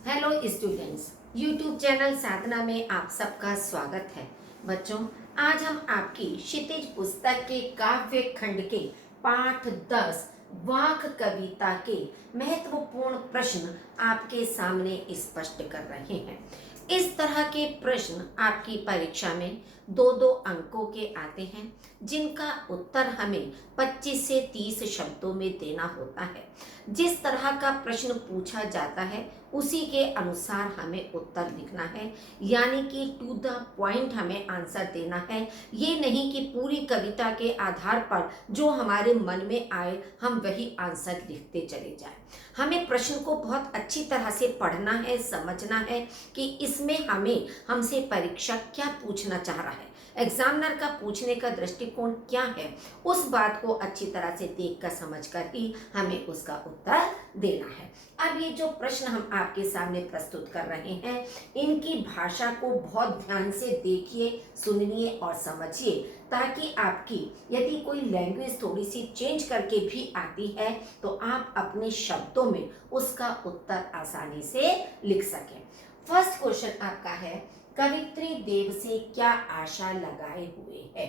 Hello students, YouTube channel साधना में आप सबका स्वागत है। बच्चों, आज हम आपकी क्षितिज पुस्तक के काव्य खंड के पाठ 10 वाक कविता के महत्वपूर्ण प्रश्न आपके सामने स्पष्ट कर रहे हैं। इस तरह के प्रश्न आपकी परीक्षा में दो दो अंकों के आते हैं, जिनका उत्तर हमें 25 से 30 शब्दों में देना होता है। जिस तरह का प्रश्न पूछा जाता है उसी के अनुसार हमें उत्तर लिखना है, यानी कि टू द पॉइंट हमें आंसर देना है। ये नहीं कि पूरी कविता के आधार पर जो हमारे मन में आए हम वही आंसर लिखते चले जाएं। हमें प्रश्न को बहुत अच्छी तरह से पढ़ना है, समझना है कि इसमें हमें हमसे परीक्षक क्या पूछना चाह रहा है, एग्जामिनर का पूछने का दृष्टिकोण क्या है। उस बात को अच्छी तरह से देख कर समझ कर ही हमें उसका उत्तर देना है। अब ये जो प्रश्न हम आपके सामने प्रस्तुत कर रहे हैं, इनकी भाषा को बहुत ध्यान से देखिए, सुनिए और समझिए, ताकि आपकी यदि कोई लैंग्वेज थोड़ी सी चेंज करके भी आती है तो आप अपने शब्दों में उसका उत्तर आसानी से लिख सकें। फर्स्ट क्वेश्चन आपका है, कवित्री देव से क्या आशा लगाए हुए है।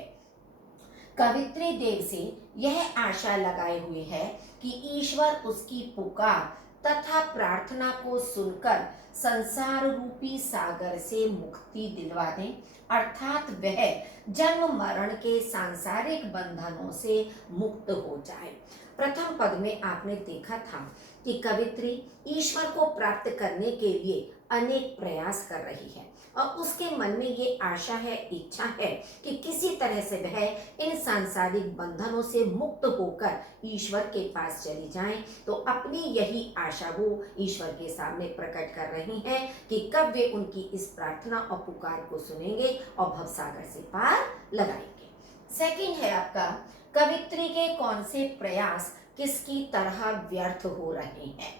कवित्री देव से यह आशा लगाए हुए है कि ईश्वर उसकी पुकार तथा प्रार्थना को सुनकर संसार रूपी सागर से मुक्ति दिलवा दें, अर्थात वह जन्म मरण के सांसारिक बंधनों से मुक्त हो जाए। प्रथम पद में आपने देखा था कि कवित्री ईश्वर को प्राप्त करने के लिए अनेक प्रयास कर रही है और उसके मन में ये आशा है, इच्छा है कि किसी तरह से वह इन सांसारिक बंधनों से मुक्त होकर ईश्वर के पास चली जाएं। तो अपनी यही आशा वो ईश्वर के सामने प्रकट कर रही हैं कि कब वे उनकी इस प्रार्थना और पुकार को सुनेंगे और भवसागर से पार लगाएंगे। सेकंड है आपका, कवित्री के कौन से प्रयास किसकी तरह व्यर्थ हो रहे हैं।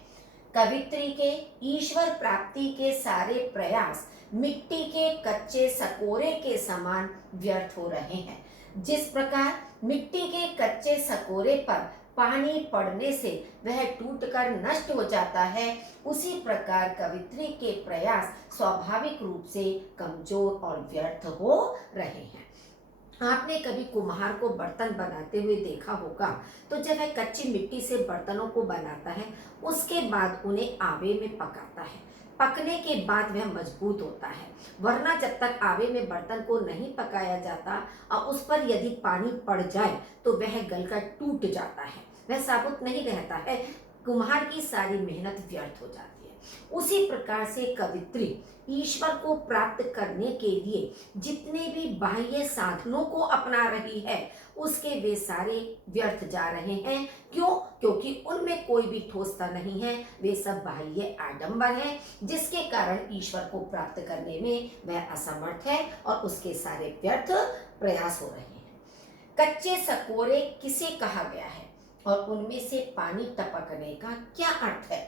कवित्री के ईश्वर प्राप्ति के सारे प्रयास मिट्टी के कच्चे सकोरे के समान व्यर्थ हो रहे हैं। जिस प्रकार मिट्टी के कच्चे सकोरे पर पानी पड़ने से वह टूटकर नष्ट हो जाता है, उसी प्रकार कवित्री के प्रयास स्वाभाविक रूप से कमजोर और व्यर्थ हो रहे हैं। आपने कभी कुम्हार को बर्तन बनाते हुए देखा होगा, तो जब वह कच्ची मिट्टी से बर्तनों को बनाता है उसके बाद उन्हें आवे में पकाता है। पकने के बाद वह मजबूत होता है, वरना जब तक आवे में बर्तन को नहीं पकाया जाता और उस पर यदि पानी पड़ जाए तो वह गलकर टूट जाता है, वह साबुत नहीं रहता है। कुम्हार की सारी मेहनत व्यर्थ हो जाती है। उसी प्रकार से कवित्री ईश्वर को प्राप्त करने के लिए जितने भी बाह्य साधनों को अपना रही है उसके वे सारे व्यर्थ जा रहे हैं। क्यों? क्योंकि उनमें कोई भी ठोसता नहीं है, वे सब बाह्य आडंबर हैं, जिसके कारण ईश्वर को प्राप्त करने में वह असमर्थ है और उसके सारे व्यर्थ प्रयास हो रहे हैं। कच्चे सकोरे किसे कहा गया है और उनमें से पानी टपकने का क्या अर्थ है।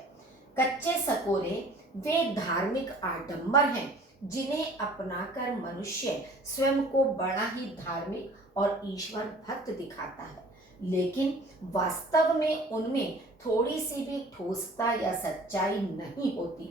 कच्चे सकोरे वे धार्मिक आडंबर हैं जिन्हें अपनाकर मनुष्य स्वयं को बड़ा ही धार्मिक और ईश्वर भक्त दिखाता है, लेकिन वास्तव में उनमें थोड़ी सी भी ठोसता या सच्चाई नहीं होती।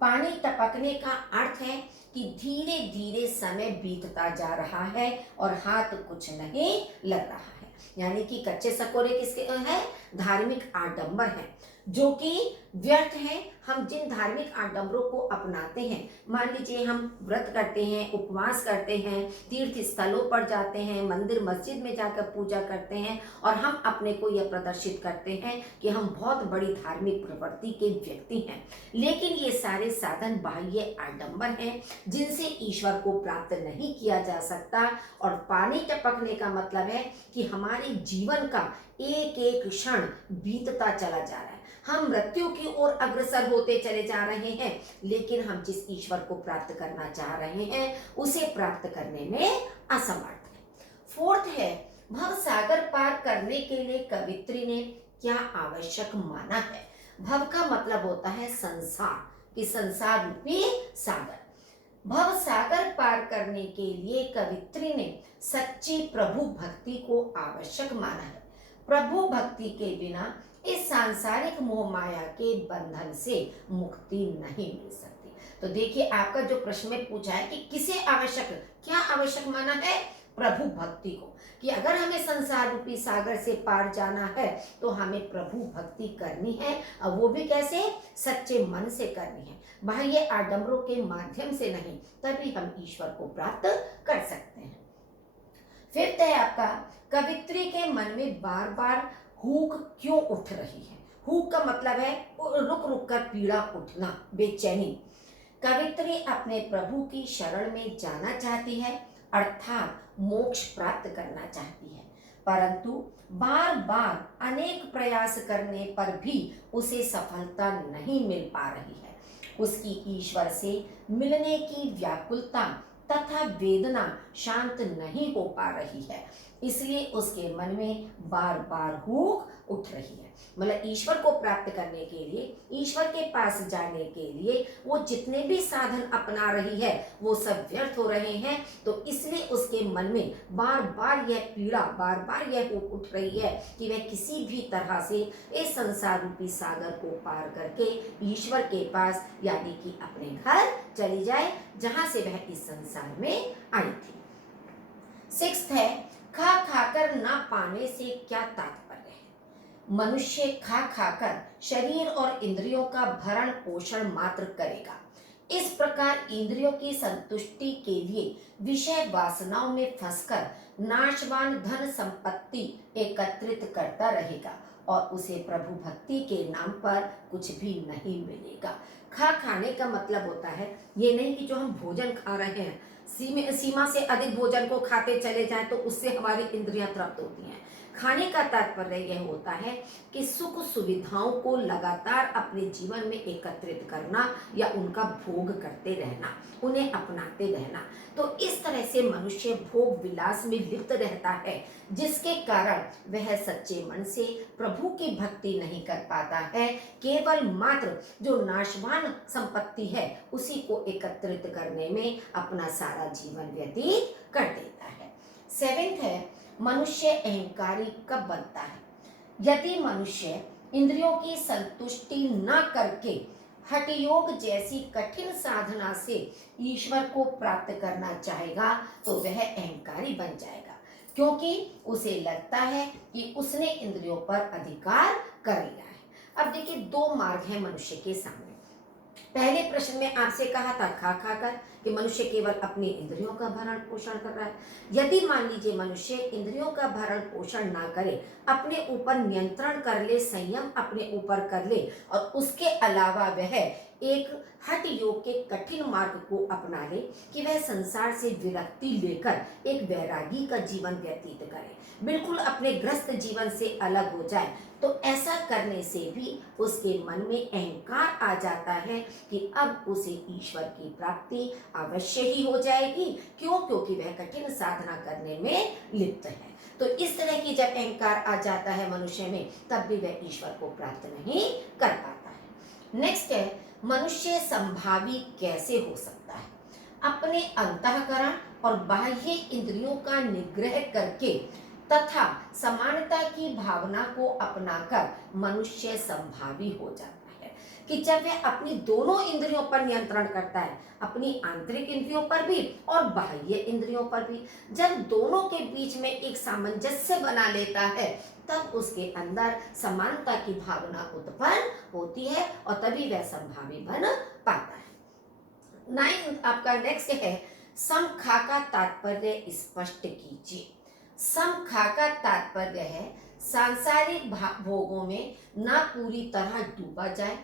पानी टपकने का अर्थ है कि धीरे धीरे समय बीतता जा रहा है और हाथ कुछ नहीं लग रहा है। यानी कि कच्चे सकोरे किसके हैं? धार्मिक आडंबर हैं, जो कि व्यर्थ हैं। हम जिन धार्मिक आडंबरों को अपनाते हैं, मान लीजिए हम व्रत करते हैं, उपवास करते हैं, तीर्थ स्थलों पर जाते हैं, मंदिर मस्जिद में जाकर पूजा करते हैं और हम अपने को यह प्रदर्शित करते हैं कि हम बहुत बड़ी धार्मिक प्रवृत्ति के व्यक्ति हैं, लेकिन ये सारे साधन बाह्य आडंबर हैं जिनसे ईश्वर को प्राप्त नहीं किया जा सकता। और पानी टपकने का मतलब है कि हमारे जीवन का एक एक क्षण बीतता चला जा रहा है, हम मृत्यु की ओर अग्रसर होते चले जा रहे हैं, लेकिन हम जिस ईश्वर को प्राप्त करना चाह रहे हैं उसे प्राप्त करने में असमर्थ है। फोर्थ है, भव सागर पार करने के लिए कवित्री ने क्या आवश्यक माना है। भव का मतलब होता है संसार, कि संसार रूपी सागर। भव सागर पार करने के लिए कवित्री ने सच्ची प्रभु भक्ति को आवश्यक माना है। प्रभु भक्ति के बिना इस सांसारिक मोह माया के बंधन से मुक्ति नहीं मिल सकती। तो देखिए, आपका जो प्रश्न में पूछा है कि किसे आवश्यक, क्या आवश्यक माना है? प्रभु भक्ति को, कि अगर हमें संसार रूपी सागर से पार जाना है तो हमें प्रभु भक्ति करनी है, और वो भी कैसे? सच्चे मन से करनी है, बाह्य आडंबरों के माध्यम से नहीं, तभी हम ईश्वर को प्राप्त कर सकते हैं। फिफ्थ है आपका, कवित्री के मन में बार बार हुक क्यों उठ रही है? हुक का मतलब है रुक रुक कर पीड़ा उठना, बेचैनी। कवित्री अपने प्रभु की शरण में जाना चाहती है, अर्थात मोक्ष प्राप्त करना चाहती है, परंतु बार बार अनेक प्रयास करने पर भी उसे सफलता नहीं मिल पा रही है। उसकी ईश्वर से मिलने की व्याकुलता तथा वेदना शांत नहीं हो पा रही है, इसलिए उसके मन में बार बार हुक उठ रही है। मतलब ईश्वर को प्राप्त करने के लिए, ईश्वर के पास जाने के लिए वो जितने भी साधन अपना रही है वो सब व्यर्थ हो रहे हैं, तो इसलिए उसके मन में बार बार यह पीड़ा, बार बार यह हुक उठ रही है कि वह किसी भी तरह से इस संसार रूपी सागर को पार करके ईश्वर के पास, यानी कि अपने घर चली जाए, जहां से वह इस संसार में आई थी। सिक्स्थ है, खा खाकर ना पाने से क्या तात्पर्य है? मनुष्य खा खाकर शरीर और इंद्रियों का भरण पोषण मात्र करेगा। इस प्रकार इंद्रियों की संतुष्टि के लिए विषय वासनाओं में फंसकर नाशवान धन संपत्ति एकत्रित करता रहेगा और उसे प्रभु भक्ति के नाम पर कुछ भी नहीं मिलेगा। खाने का मतलब होता है ये नहीं कि जो हम भोजन खा रहे हैं, सीमा से अधिक भोजन को खाते चले जाएं तो उससे हमारी इंद्रियां तृप्त होती हैं। खाने का तात्पर्य यह होता है कि सुख सुविधाओं को लगातार अपने जीवन में एकत्रित करना या उनका भोग करते रहना, उन्हें अपनाते रहना। तो इस तरह से मनुष्य भोग विलास में लिप्त रहता है, जिसके कारण वह सच्चे मन से प्रभु की भक्ति नहीं कर पाता है, केवल मात्र जो नाशवान संपत्ति है उसी को एकत्रित करने में अपना सारा जीवन व्यतीत कर देता है। सेवेंथ है, मनुष्य अहंकारी कब बनता है? यदि मनुष्य इंद्रियों की संतुष्टि न करके हठ योग जैसी कठिन साधना से ईश्वर को प्राप्त करना चाहेगा तो वह अहंकारी बन जाएगा, क्योंकि उसे लगता है कि उसने इंद्रियों पर अधिकार कर लिया है। अब देखिए, दो मार्ग हैं मनुष्य के सामने। पहले प्रश्न में आपसे कहा था खा खाकर कि मनुष्य केवल अपनी इंद्रियों का भरण पोषण कर रहा है। यदि मान लीजिए मनुष्य इंद्रियों का भरण पोषण ना करे, अपने ऊपर नियंत्रण कर ले, संयम अपने ऊपर कर ले और उसके अलावा वह एक हठ योग के कठिन मार्ग को अपना ले कि वह संसार से विरक्ति लेकर एक वैरागी का जीवन व्यतीत करे, बिल्कुल अपने ग्रस्त जीवन से अलग हो जाए, तो ऐसा करने से भी उसके मन में अहंकार आ जाता है कि अब उसे ईश्वर की प्राप्ति अवश्य ही हो जाएगी। क्यों? क्योंकि वह कठिन साधना करने में लिप्त है। तो इस तरह की जब अहंकार आ जाता है मनुष्य में, तब भी वह ईश्वर को प्राप्त नहीं कर पाता है। नेक्स्ट है, मनुष्य संभावी कैसे हो सकता है? अपने अंतःकरण और बाह्य इंद्रियों का निग्रह करके तथा समानता की भावना को अपनाकर मनुष्य संभावी हो जाता है। कि जब वह अपनी दोनों इंद्रियों पर नियंत्रण करता है, अपनी आंतरिक इंद्रियों पर भी और बाह्य इंद्रियों पर भी, जब दोनों के बीच में एक सामंजस्य बना लेता है, तब उसके अंदर समानता की भावना उत्पन्न होती है और तभी वह संभावी बन पाता है। 9 आपका नेक्स्ट है, समखा का तात्पर्य स्पष्ट कीजिए। समखा का तात्पर्य है सांसारिक भोगों में ना पूरी तरह डूबा जाए,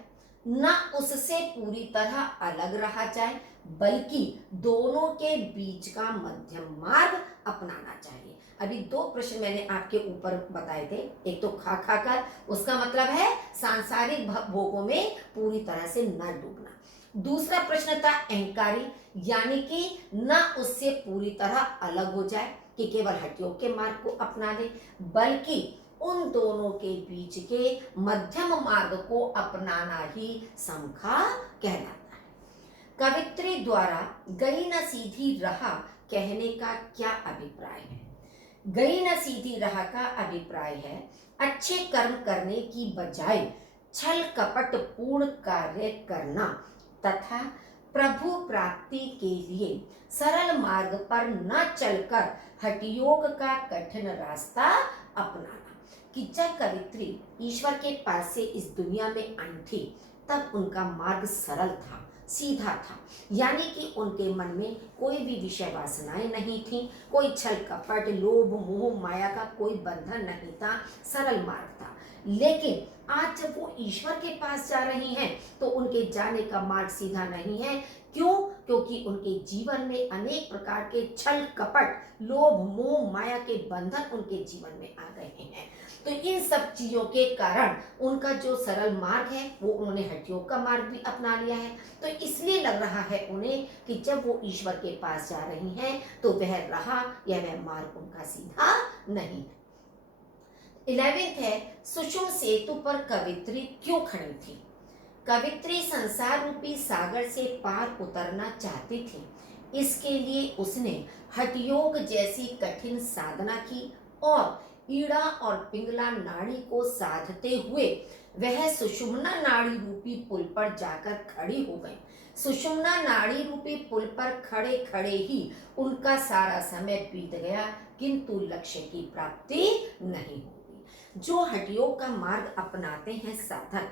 ना उससे पूरी तरह अलग रहा जाए, बल्कि दोनों के बीच का मध्यम मार्ग अपनाना चाहिए। अभी दो प्रश्न मैंने आपके ऊपर बताए थे, एक तो खा खाकर, उसका मतलब है सांसारिक भोगों में पूरी तरह से न डूबना। दूसरा प्रश्न था अहंकारी, यानी कि न उससे पूरी तरह अलग हो जाए कि केवल हठ योग के मार्ग को अपना ले, बल्कि उन दोनों के बीच के मध्यम मार्ग को अपनाना ही समखा कहलाता है। कवित्री द्वारा गई न सीधी राह कहने का क्या अभिप्राय है? गई न सीधी राह का अभिप्राय है अच्छे कर्म करने की बजाय छल कपट पूर्ण कार्य करना तथा प्रभु प्राप्ति के लिए सरल मार्ग पर न चलकर हठयोग का कठिन रास्ता अपनाना। कि जब कवित्री ईश्वर के पास से इस दुनिया में आई थी तब उनका मार्ग सरल था, सीधा था, यानी कि उनके मन में कोई भी विषय वासनाएं नहीं थी, कोई छल कपट लोभ मोह माया का कोई बंधन नहीं था, सरल मार्ग था। लेकिन आज जब वो ईश्वर के पास जा रही हैं तो उनके जाने का मार्ग सीधा नहीं है। क्यों? क्योंकि उनके जीवन में अनेक प्रकार के छल कपट लोभ मोह माया के बंधन उनके जीवन में आ गए हैं। तो इन सब चीजों के कारण उनका जो सरल मार्ग है वो उन्होंने हठयोग का मार्ग भी अपना लिया है। तो इसलिए लग रहा है उन्हें कि जब वो ईश्वर के पास जा रही हैं तो वह राह या वह मार्ग उनका सीधा नहीं है। 11th है सुषुम सेतु पर कवित्री क्यों खड़ी थी। कवित्री संसार रूपी सागर से पार उतरना चाहती थी, इसके लिए उसने हठयोग जैसी कठिन साधना की और ईड़ा और पिंगला नाड़ी को साधते हुए वह सुषुम्ना नाड़ी रूपी पुल पर जाकर खड़ी हो गई। सुषुम्ना नाड़ी रूपी पुल पर खड़े खड़े ही उनका सारा समय बीत गया, किंतु लक्ष्य की प्राप्ति नहीं हुई। जो हठयोग का मार्ग अपनाते हैं साधक,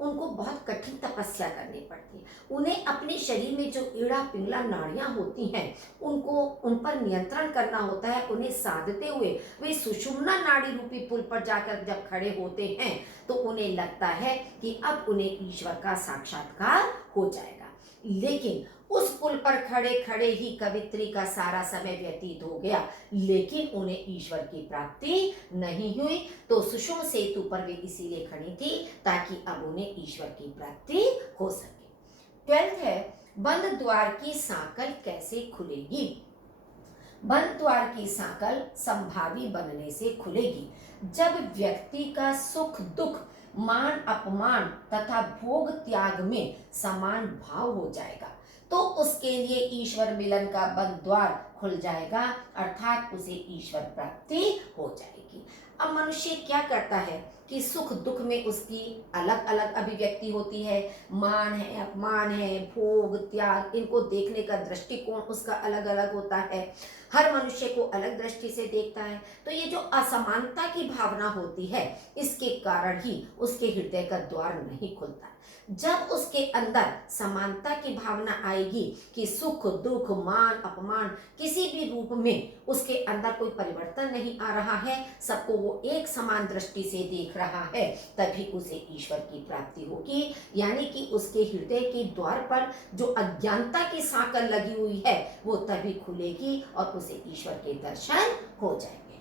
उनको बहुत कठिन तपस्या करनी पड़ती है। उन्हें अपने शरीर में जो ईड़ा पिंगला नाड़ियां होती हैं उनको उन पर नियंत्रण करना होता है। उन्हें साधते हुए वे सुषुम्ना नाड़ी रूपी पुल पर जाकर जब खड़े होते हैं तो उन्हें लगता है कि अब उन्हें ईश्वर का साक्षात्कार हो जाएगा। लेकिन उस पुल पर खड़े खड़े ही कवित्री का सारा समय व्यतीत हो गया, लेकिन उन्हें ईश्वर की प्राप्ति नहीं हुई। तो सुषुम सेतु पर वे इसीलिए खड़ी थी ताकि अब उन्हें ईश्वर की प्राप्ति हो सके। 12th है बंद द्वार की सांकल कैसे खुलेगी। बंद द्वार की सांकल संभावी बनने से खुलेगी जब व्यक्ति का सुख दुख मान अपमान तथा भोग त्याग में समान भाव हो जाएगा, तो उसके लिए ईश्वर मिलन का बंद द्वार खुल जाएगा, अर्थात उसे ईश्वर प्राप्ति हो जाएगी। अब मनुष्य क्या करता है कि सुख दुख में उसकी अलग अलग अभिव्यक्ति होती है, मान है अपमान है भोग त्याग, इनको देखने का दृष्टिकोण उसका अलग अलग होता है। हर मनुष्य को अलग दृष्टि से देखता है। तो ये जो असमानता की भावना होती है इसके कारण ही उसके हृदय का द्वार नहीं खुलता। जब उसके अंदर समानता की भावना आएगी कि सुख दुख मान अपमान किसी भी रूप में उसके अंदर कोई परिवर्तन नहीं आ रहा है, सबको वो एक समान दृष्टि से देख रहा है, तभी उसे ईश्वर की प्राप्ति होगी। यानी कि उसके हृदय के द्वार पर जो अज्ञानता की सांकल लगी हुई है वो तभी खुलेगी और उसे ईश्वर के दर्शन हो जाएंगे।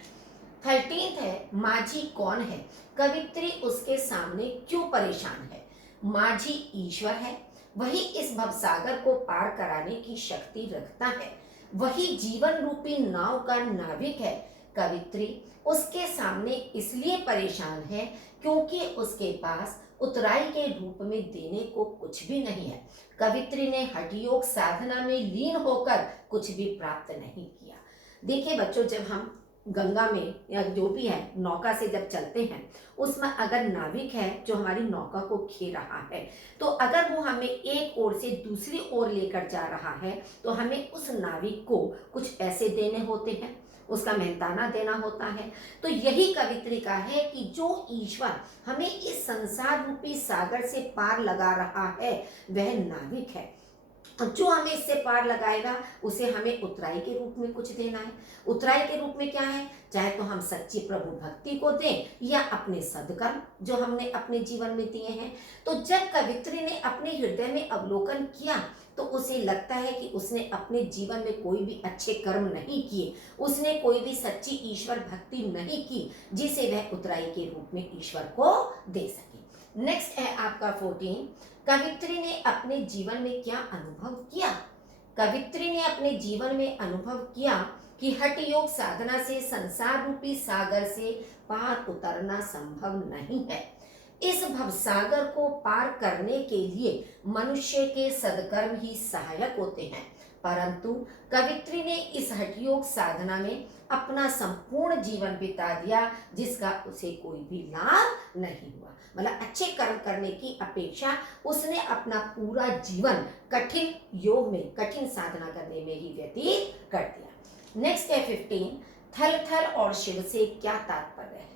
13th है माझी कौन है, कवित्री उसके सामने क्यों परेशान है। माझी ईश्वर है, वही इस भवसागर को पार कराने की शक्ति रखता है, वही जीवन रूपी नाव का नाविक है। कवित्री उसके सामने इसलिए परेशान है क्योंकि उसके पास उतराई के रूप में देने को कुछ भी नहीं है। कवित्री ने हठयोग साधना में लीन होकर कुछ भी प्राप्त नहीं किया। देखिए बच्चों, जब हम गंगा में या जो भी है नौका से जब चलते हैं उसमें अगर नाविक है जो हमारी नौका को खेल रहा है, तो अगर वो हमें एक ओर से दूसरी ओर लेकर जा रहा है तो हमें उस नाविक को कुछ पैसे देने होते हैं, उसका मेहनताना देना होता है। तो यही कवित्री का है कि जो ईश्वर हमें इस संसार रूपी सागर से पार लगा रहा है वह नाविक है। जो हमें इससे पार लगाएगा उसे हमें उतराई के रूप में कुछ देना है। उतराई के रूप में क्या है, चाहे तो हम सच्ची प्रभु भक्ति को दें या अपने सद्कर्म जो हमने अपने जीवन में दिए हैं। तो जब कवित्री ने अपने हृदय में अवलोकन किया तो उसे लगता है कि उसने अपने जीवन में कोई भी अच्छे कर्म नहीं किए, उसने कोई भी सच्ची ईश्वर भक्ति नहीं की जिसे वह उतराई के रूप में ईश्वर को दे सके। नेक्स्ट है आपका 14, कवित्री ने अपने जीवन में क्या अनुभव किया। कवित्री ने अपने जीवन में अनुभव किया कि हठ योग साधना से संसार रूपी सागर से पार उतरना संभव नहीं है। इस भवसागर को पार करने के लिए मनुष्य के सद्कर्म ही सहायक होते हैं। परंतु कवित्री ने इस हठयोग साधना में अपना संपूर्ण जीवन बिता दिया, जिसका उसे कोई भी लाभ नहीं हुआ। मतलब अच्छे कर्म करने की अपेक्षा उसने अपना पूरा जीवन कठिन योग में, कठिन साधना करने में ही व्यतीत कर दिया। नेक्स्ट है 15, थल थल और शिव से क्या तात्पर्य है?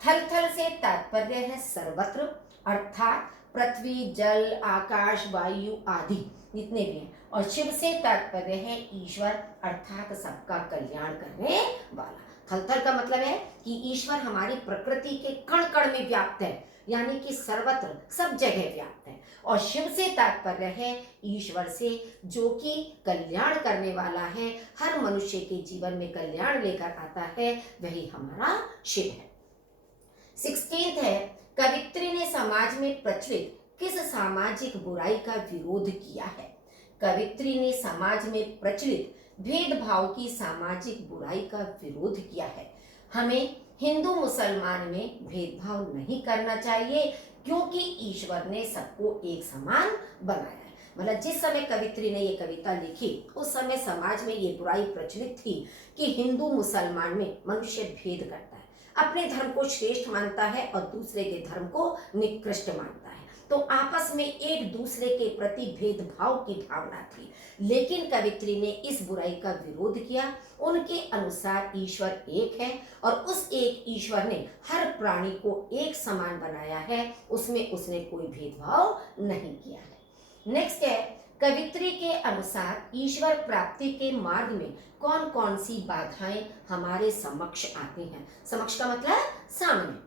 थल थल से तात्पर्य है सर्वत्र, अर्थात पृथ्वी, जल, आकाश, वायु आदि जितने भी हैं, और शिव से तात्पर्य है ईश्वर, अर्थात सबका कल्याण करने वाला। थल थल का मतलब है कि ईश्वर हमारी प्रकृति के कण कण में व्याप्त है, यानी कि सर्वत्र, सब जगह व्याप्त है। और शिव से तात्पर्य है ईश्वर से, जो कि कल्याण करने वाला है, हर मनुष्य के जीवन में कल्याण लेकर आता है, वही हमारा शिव है। 16 है, कवित्री ने समाज में प्रचलित किस सामाजिक बुराई का विरोध किया है? कवित्री ने समाज में प्रचलित भेदभाव की सामाजिक बुराई का विरोध किया है। हमें हिंदू मुसलमान में भेदभाव नहीं करना चाहिए, क्योंकि ईश्वर ने सबको एक समान बनाया है। मतलब जिस समय कवित्री ने ये कविता लिखी, उस समय समाज में ये बुराई प्रचलित थी कि हिंदू मुसलमान में मनुष्य भेद करता है, अपने धर्म को श्रेष्ठ मानता है और दूसरे के धर्म को निकृष्ट मानता है। तो आपस में एक दूसरे के प्रति भेदभाव की भावना थी, लेकिन कवित्री ने इस बुराई का विरोध किया। उनके अनुसार ईश्वर एक है और उस एक ईश्वर ने हर प्राणी को एक समान बनाया है, उसमें उसने कोई भेदभाव नहीं किया है। नेक्स्ट है, कवित्री के अनुसार ईश्वर प्राप्ति के मार्ग में कौन कौन सी बाधाएं हमारे समक्ष आती हैं? समक्ष का मतलब सामने।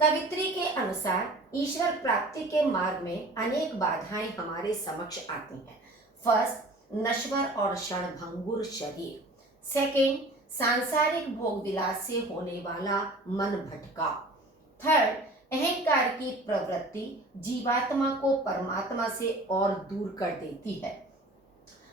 कवित्री के अनुसार ईश्वर प्राप्ति के मार्ग में अनेक बाधाएं हमारे समक्ष आती हैं। फर्स्ट, नश्वर और क्षणभंगुर शरीर। सेकेंड, सांसारिक भोग विलास से होने वाला मन भटकाव। थर्ड, अहंकार की प्रवृत्ति जीवात्मा को परमात्मा से और दूर कर देती है।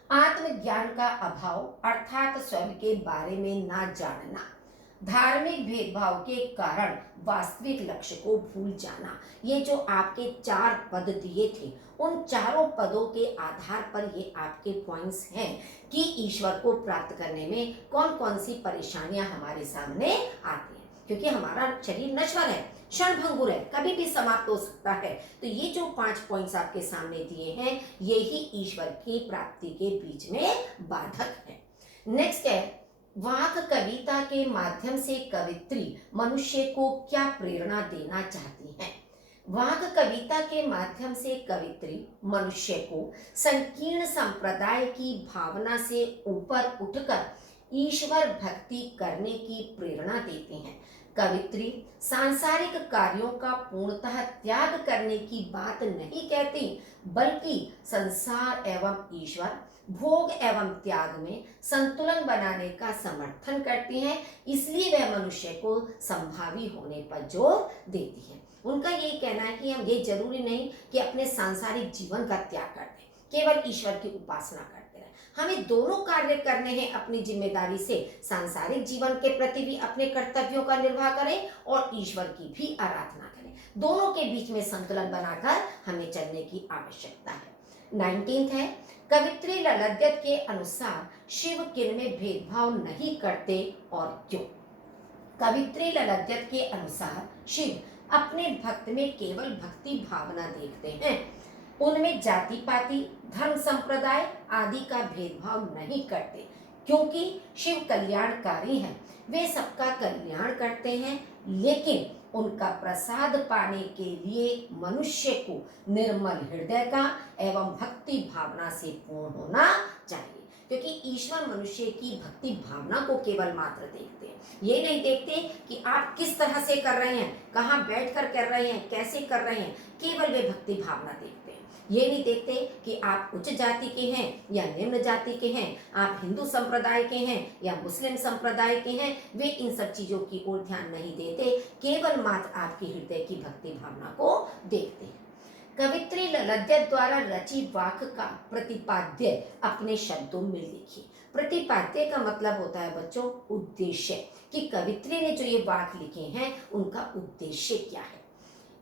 आत्मज्ञान का अभाव, अर्थात स्वयं के बारे में ना जानना। धार्मिक भेदभाव के कारण वास्तविक लक्ष्य को भूल जाना। ये जो आपके 4 पद दिए थे, उन चारों पदों के आधार पर ये आपके पॉइंट्स हैं कि ईश्वर को प्राप्त करने में कौन कौन सी परेशानियां हमारे सामने आती हैं। क्योंकि हमारा शरीर नश्वर है, क्षणभंगुर है, कभी भी समाप्त हो सकता है। तो ये जो 5 पॉइंट्स आपके सामने दिए हैं, ये ही ईश्वर की प्राप्ति के बीच में बाधक है। नेक्स्ट है, वाक कविता के माध्यम से कवित्री मनुष्य को क्या प्रेरणा देना चाहती है? वाक कविता के माध्यम से कवित्री मनुष्य को संकीर्ण संप्रदाय की भावना से ऊपर उठकर ईश्वर भक्ति करने की प्रेरणा देती हैं। कवित्री सांसारिक कार्यों का पूर्णतः त्याग करने की बात नहीं कहती, बल्कि संसार एवं ईश्वर, भोग एवं त्याग में संतुलन बनाने का समर्थन करती हैं। इसलिए वह मनुष्य को संभावी होने पर जोर देती है। उनका ये कहना है कि हम ये जरूरी नहीं कि अपने सांसारिक जीवन का त्याग कर दें, केवल ईश्वर की उपासना करते रहें। हमें दोनों कार्य करने हैं अपनी जिम्मेदारी से। सांसारिक जीवन के प्रति भी अपने कर्तव्यों का निर्वाह करें और ईश्वर की भी आराधना करें। दोनों के बीच में संतुलन बनाकर हमें चलने की आवश्यकता है। 19 है, कवित्री ललद्यत के अनुसार शिव किन में भेदभाव नहीं करते और क्यों? कवित्री ललद्यत के अनुसार शिव अपने भक्त में केवल भक्ति भावना देखते हैं। उनमें जाति पाति, धर्म संप्रदाय आदि का भेदभाव नहीं करते, क्योंकि शिव कल्याणकारी हैं। वे सबका कल्याण करते हैं, लेकिन उनका प्रसाद पाने के लिए मनुष्य को निर्मल हृदय का एवं भक्ति भावना से पूर्ण होना चाहिए। क्योंकि ईश्वर मनुष्य की भक्ति भावना को केवल मात्र देखते हैं, ये नहीं देखते कि आप किस तरह से कर रहे हैं, कहाँ बैठकर कर रहे हैं, कैसे कर रहे हैं। केवल वे भक्ति भावना देखते हैं। ये नहीं देखते कि आप उच्च जाति के हैं या निम्न जाति के हैं, आप हिंदू संप्रदाय के हैं या मुस्लिम संप्रदाय के हैं। वे इन सब चीजों की ओर ध्यान नहीं देते, केवल मात्र आपकी हृदय की भक्ति भावना को देखते हैं। कवित्री ललद्यत द्वारा रची वाक का प्रतिपाद्य अपने शब्दों में लिखिए। प्रतिपाद्य का मतलब होता है बच्चों उद्देश्य, कि कवित्री ने जो ये वाक लिखे हैं उनका उद्देश्य क्या है।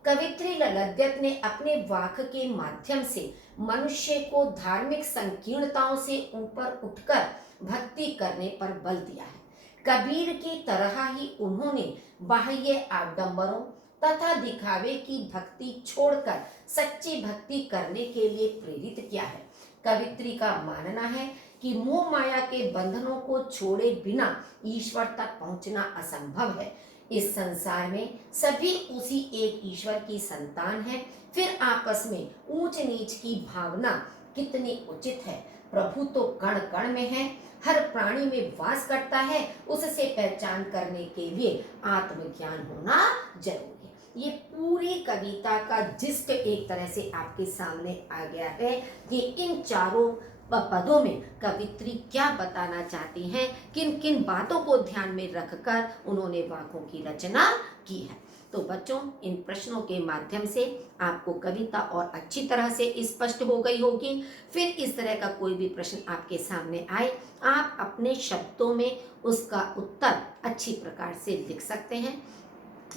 कवित्री ललद्यत ने अपने वाक के माध्यम से मनुष्य को धार्मिक संकीर्णताओं से ऊपर उठकर भक्ति करने पर बल दिया है। कबीर की तरह ही उन्होंने बाह्य आडंबरों तथा दिखावे की भक्ति छोड़कर सच्ची भक्ति करने के लिए प्रेरित किया है। कवित्री का मानना है कि मोह माया के बंधनों को छोड़े बिना ईश्वर तक पहुंचना असंभव है। इस संसार में सभी उसी एक ईश्वर की संतान है, फिर आपस में ऊंच नीच की भावना कितनी उचित है। प्रभु तो कण कण में है, हर प्राणी में वास करता है, उससे पहचान करने के लिए आत्मज्ञान होना जरूरी है। ये पूरी कविता का जिस्ट एक तरह से आपके सामने आ गया है कि इन चारों पदों में कवित्री क्या बताना चाहती हैं, किन किन बातों को ध्यान में रखकर उन्होंने वाकों की रचना की है। तो बच्चों, इन प्रश्नों के माध्यम से आपको कविता और अच्छी तरह से स्पष्ट हो गई होगी। फिर इस तरह का कोई भी प्रश्न आपके सामने आए, आप अपने शब्दों में उसका उत्तर अच्छी प्रकार से लिख सकते हैं।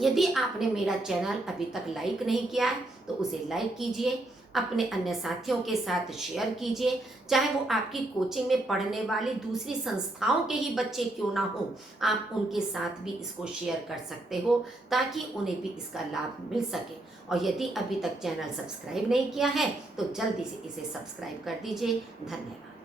यदि आपने मेरा चैनल अभी तक लाइक नहीं किया है तो उसे लाइक कीजिए, अपने अन्य साथियों के साथ शेयर कीजिए, चाहे वो आपकी कोचिंग में पढ़ने वाली दूसरी संस्थाओं के ही बच्चे क्यों ना हो, आप उनके साथ भी इसको शेयर कर सकते हो ताकि उन्हें भी इसका लाभ मिल सके। और यदि अभी तक चैनल सब्सक्राइब नहीं किया है तो जल्दी से इसे सब्सक्राइब कर दीजिए। धन्यवाद।